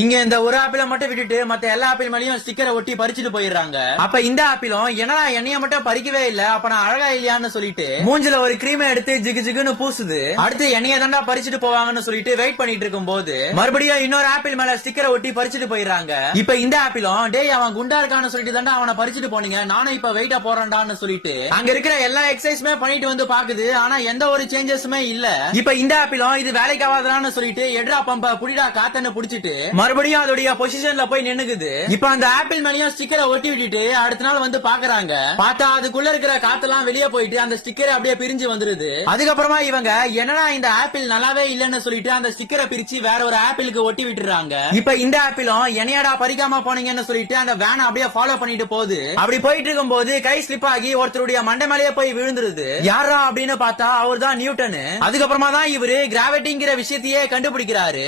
இங்க இந்த ஒரு ஆப்பிள மட்டும் விட்டுட்டு மத்த எல்லா ஆப்பிள் மேலயும் ஸ்டிக்கரை ஒட்டி பறிச்சுட்டு போயிடுறாங்க. அப்ப இந்த ஆப்பிளும் என்னடா என்னைய மட்டும் பறிக்கவே இல்ல, அப்ப நான் அழகா இல்லையான்னு சொல்லிட்டு மூஞ்சில ஒரு கிரீமை எடுத்து ஜிகு ஜிகுன்னு பூசுது. அடுத்து என்னைய தாண்டா பறிச்சுட்டு போவாங்கன்னு சொல்லிட்டு வெயிட் பண்ணிட்டு இருக்கும் போது மறுபடியும் இன்னொரு ஆப்பிள் மேல ஸ்டிக்கரை ஒட்டி பறிச்சுட்டு போயிடுறாங்க. இப்ப இந்த ஆப்பிளும் டேய் அவன் குண்டா இருக்கான்னு சொல்லிட்டு தாண்டா அவனை பறிச்சுட்டு போனீங்க, நானும் இப்ப வெயிட்டா போறான்டான்னு சொல்லிட்டு அங்க இருக்கிற எல்லா எக்ஸசைஸுமே பண்ணிட்டு வந்து பாக்குது. ஆனா எந்த ஒரு சேஞ்சஸுமே இல்ல. இப்ப இந்த ஆப்பிளும் இது வேலைக்கு ஆகாதான்னு சொல்லிட்டு எட்ரா பம்ப புடிடா காத்தன்னு புடிச்சிட்டு மறுபடியும் அதோடைய பொசிஷன்ல போய் நின்னுக்குது. இப்ப அந்த ஆப்பிள் மேலயும் ஸ்டிக்கரை ஒட்டி விட்டுட்டு அடுத்த நாள் வந்து பாக்குறாங்க. பார்த்தா அதுக்குள்ள இருக்கிற காத்தெல்லாம் வெளியே போயிட்டு அந்த ஸ்டிக்கரை அப்படியே பிரிஞ்சு வந்துருது. அதுக்கப்புறமா இவங்க என்னடா இந்த ஆப்பிள் நல்லாவே இல்லன்னு சொல்லிட்டு அந்த ஸ்டிக்கரை பிரிச்சு வேற ஒரு ஆப்பிளுக்கு ஒட்டி விட்டுறாங்க. இப்ப இந்த ஆப்பிளும் என்னையடா பறிக்காம போனீங்கன்னு சொல்லிட்டு அந்த வேனை அப்படியே ஃபாலோ பண்ணிட்டு போகுது. அப்படி போயிட்டு இருக்கும் போது கை ஸ்லிப் ஆகி ஒருத்தருடைய மண்டை மேலேயே போய் விழுந்துருது. யாரா அப்படின்னு பார்த்தா அவர் தான் நியூட்டன். அதுக்கப்புறமா தான் இவரு கிராவிட்டிங்கிற விஷயத்தையே கண்டுபிடிக்கிறாரு.